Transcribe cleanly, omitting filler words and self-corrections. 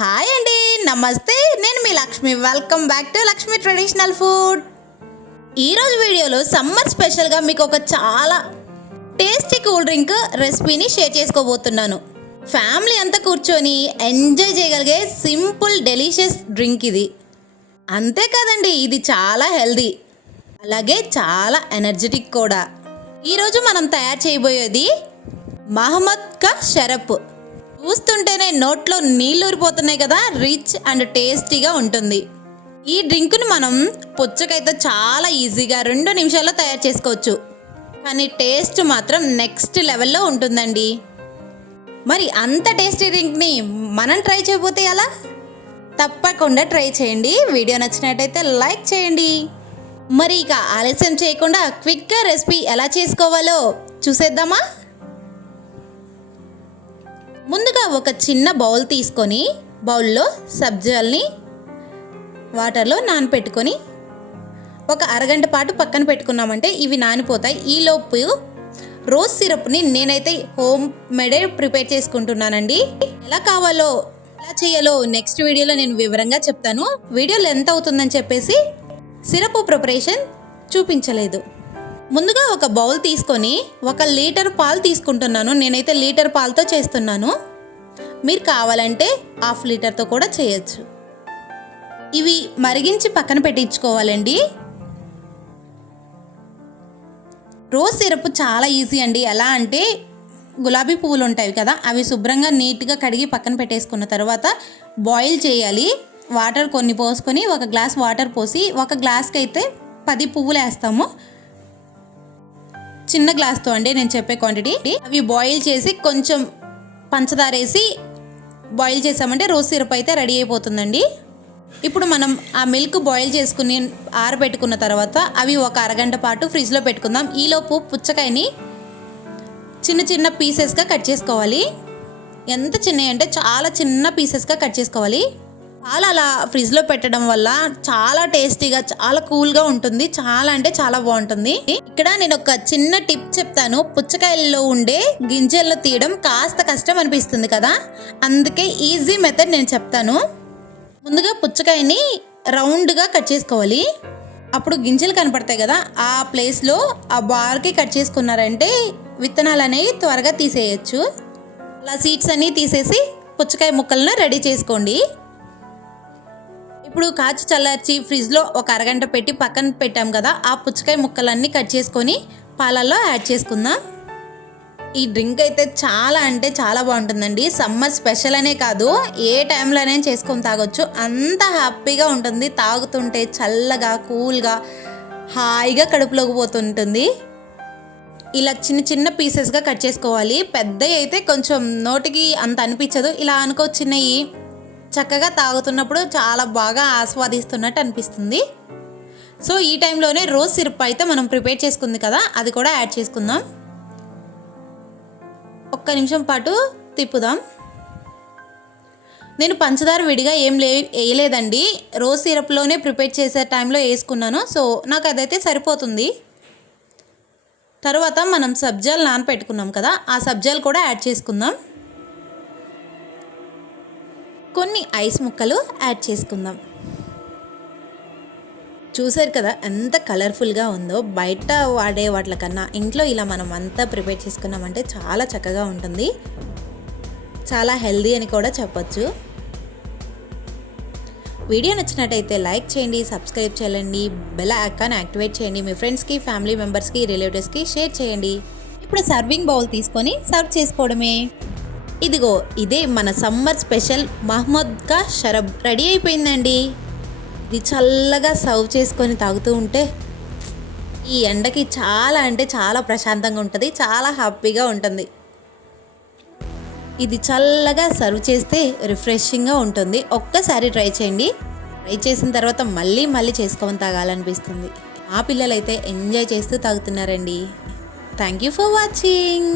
Hi అండి, నమస్తే. నేను మీ Lakshmi. Welcome back to Lakshmi traditional food. ఈరోజు వీడియోలో సమ్మర్ స్పెషల్గా మీకు ఒక చాలా టేస్టీ కూల్ డ్రింక్ రెసిపీని షేర్ చేసుకోబోతున్నాను. ఫ్యామిలీ అంతా కూర్చొని ఎంజాయ్ చేయగలిగే సింపుల్ డెలిషియస్ డ్రింక్ ఇది. అంతేకాదండి, ఇది చాలా హెల్దీ, అలాగే చాలా ఎనర్జెటిక్ కూడా. ఈరోజు మనం తయారు చేయబోయేది మహమ్మద్ కా షరబ్. చూస్తుంటేనే నోట్లో నీళ్ళు ఊరిపోతున్నాయి కదా. రిచ్ అండ్ టేస్టీగా ఉంటుంది. ఈ డ్రింక్ను మనం పుచ్చకాయతో చాలా ఈజీగా 2 నిమిషాల్లో తయారు చేసుకోవచ్చు. కానీ టేస్ట్ మాత్రం నెక్స్ట్ లెవెల్లో ఉంటుందండి. మరి అంత టేస్టీ డ్రింక్ని మనం ట్రై చేయబోతే ఎలా? తప్పకుండా ట్రై చేయండి. వీడియో నచ్చినట్టయితే లైక్ చేయండి. మరి ఇక ఆలస్యం చేయకుండా క్విక్గా రెసిపీ ఎలా చేసుకోవాలో చూసేద్దామా? ముందుగా ఒక చిన్న బౌల్ తీసుకొని బౌల్లో సబ్జాల్ని వాటర్లో నానపెట్టుకొని ఒక అరగంట పాటు పక్కన పెట్టుకున్నామంటే ఇవి నానిపోతాయి. ఈలోపు రోజ్ సిరప్ని నేనైతే హోమ్ మేడే ప్రిపేర్ చేసుకుంటున్నానండి. ఎలా కావాలో ఎలా చేయాలో నెక్స్ట్ వీడియోలో నేను వివరంగా చెప్తాను. వీడియోలో ఎంత అవుతుందని చెప్పేసి సిరప్ ప్రిపరేషన్ చూపించలేదు. ముందుగా ఒక బౌల్ తీసుకొని 1 లీటర్ పాలు తీసుకుంటున్నాను. నేనైతే లీటర్ పాలతో చేస్తున్నాను. మీరు కావాలంటే 1/2 లీటర్తో కూడా చేయొచ్చు. ఇవి మరిగించి పక్కన పెట్టించుకోవాలండి. రోజ్ సిరప్ చాలా ఈజీ అండి. ఎలా అంటే గులాబీ పువ్వులు ఉంటాయి కదా, అవి శుభ్రంగా నీట్గా కడిగి పక్కన పెట్టేసుకున్న తర్వాత బాయిల్ చేయాలి. వాటర్ కొన్ని పోసుకొని 1 గ్లాస్ వాటర్ పోసి 1 గ్లాస్కి అయితే 10 పువ్వులు వేస్తాము. చిన్న గ్లాస్తో అండి నేను చెప్పే క్వాంటిటీ. అవి బాయిల్ చేసి కొంచెం పంచదార వేసి బాయిల్ చేసామంటే రోజ్ సిరప్ అయితే రెడీ అయిపోతుందండి. ఇప్పుడు మనం ఆ మిల్క్ బాయిల్ చేసుకుని ఆరబెట్టుకున్న తర్వాత అవి ఒక అరగంట పాటు ఫ్రిడ్జ్లో పెట్టుకుందాం. ఈలోపు పుచ్చకాయని చిన్న చిన్న పీసెస్గా కట్ చేసుకోవాలి. ఎంత చిన్నవి అంటే చాలా చిన్న పీసెస్గా కట్ చేసుకోవాలి. పాలు అలా ఫ్రిడ్జ్లో పెట్టడం వల్ల చాలా టేస్టీగా చాలా కూల్గా ఉంటుంది. చాలా అంటే చాలా బాగుంటుంది. ఇక్కడ నేను ఒక చిన్న టిప్ చెప్తాను. పుచ్చకాయల్లో ఉండే గింజలను తీయడం కాస్త కష్టం అనిపిస్తుంది కదా, అందుకే ఈజీ మెథడ్ నేను చెప్తాను. ముందుగా పుచ్చకాయని రౌండ్గా కట్ చేసుకోవాలి. అప్పుడు గింజలు కనపడతాయి కదా, ఆ ప్లేస్లో ఆ బార్కి కట్ చేసుకున్నారంటే విత్తనాలు అనేవి త్వరగా తీసేయచ్చు. అలా సీడ్స్ అన్నీ తీసేసి పుచ్చకాయ ముక్కలను రెడీ చేసుకోండి. ఇప్పుడు కాచి చల్లార్చి ఫ్రిడ్జ్లో ఒక అరగంట పెట్టి పక్కన పెట్టాం కదా, ఆ పుచ్చకాయ ముక్కలన్నీ కట్ చేసుకొని పాలల్లో యాడ్ చేసుకుందాం. ఈ డ్రింక్ అయితే చాలా అంటే చాలా బాగుంటుందండి. సమ్మర్ స్పెషల్ అనే కాదు, ఏ టైంలోనే చేసుకొని తాగొచ్చు. అంత హ్యాపీగా ఉంటుంది. తాగుతుంటే చల్లగా కూల్గా హాయిగా కడుపులోకి పోతుంటుంది. ఇలా చిన్న చిన్న పీసెస్గా కట్ చేసుకోవాలి. పెద్దవి అయితే కొంచెం నోటికి అంత అనిపించదు. ఇలా అనుకో, చిన్నవి చక్కగా తాగుతున్నప్పుడు చాలా బాగా ఆస్వాదిస్తున్నట్టు అనిపిస్తుంది. సో ఈ టైంలోనే రోజ్ సిరప్ అయితే మనం ప్రిపేర్ చేసుకుంది కదా, అది కూడా యాడ్ చేసుకుందాం. 1 నిమిషం పాటు తిప్పుదాం. నేను పంచదార విడిగా ఏం వేయలేదండి. రోజ్ సిరప్లోనే ప్రిపేర్ చేసే టైంలో వేసుకున్నాను. సో నాకు అదైతే సరిపోతుంది. తర్వాత మనం సబ్జాలు నానపెట్టుకున్నాం కదా, ఆ సబ్జాలు కూడా యాడ్ చేసుకుందాం. కొన్ని ఐస్ ముక్కలు యాడ్ చేసుకుందాం. చూసారు కదా ఎంత కలర్ఫుల్గా ఉందో. బయట వాడే వాటి కన్నా ఇంట్లో ఇలా మనం అంతా ప్రిపేర్ చేసుకున్నామంటే చాలా చక్కగా ఉంటుంది. చాలా హెల్దీ అని కూడా చెప్పొచ్చు. వీడియో నచ్చినట్టయితే లైక్ చేయండి, సబ్స్క్రైబ్ చేయండి, బెల్ ఐకాన్ యాక్టివేట్ చేయండి. మీ ఫ్రెండ్స్కి, ఫ్యామిలీ మెంబర్స్కి, రిలేటివ్స్కి షేర్ చేయండి. ఇప్పుడు సర్వింగ్ బౌల్ తీసుకొని సర్వ్ చేసుకోవడమే. ఇదిగో ఇదే మన సమ్మర్ స్పెషల్ మహమ్మద్ కా షరబ్ రెడీ అయిపోయిందండి. ఇది చల్లగా సర్వ్ చేసుకొని తాగుతూ ఉంటే ఈ ఎండకి చాలా అంటే చాలా ప్రశాంతంగా ఉంటుంది. చాలా హ్యాపీగా ఉంటుంది. ఇది చల్లగా సర్వ్ చేస్తే రిఫ్రెషింగ్గా ఉంటుంది. ఒక్కసారి ట్రై చేయండి. ట్రై చేసిన తర్వాత మళ్ళీ మళ్ళీ చేసుకొని తాగాలనిపిస్తుంది. మా పిల్లలైతే ఎంజాయ్ చేస్తూ తాగుతున్నారండి. Thank you for watching.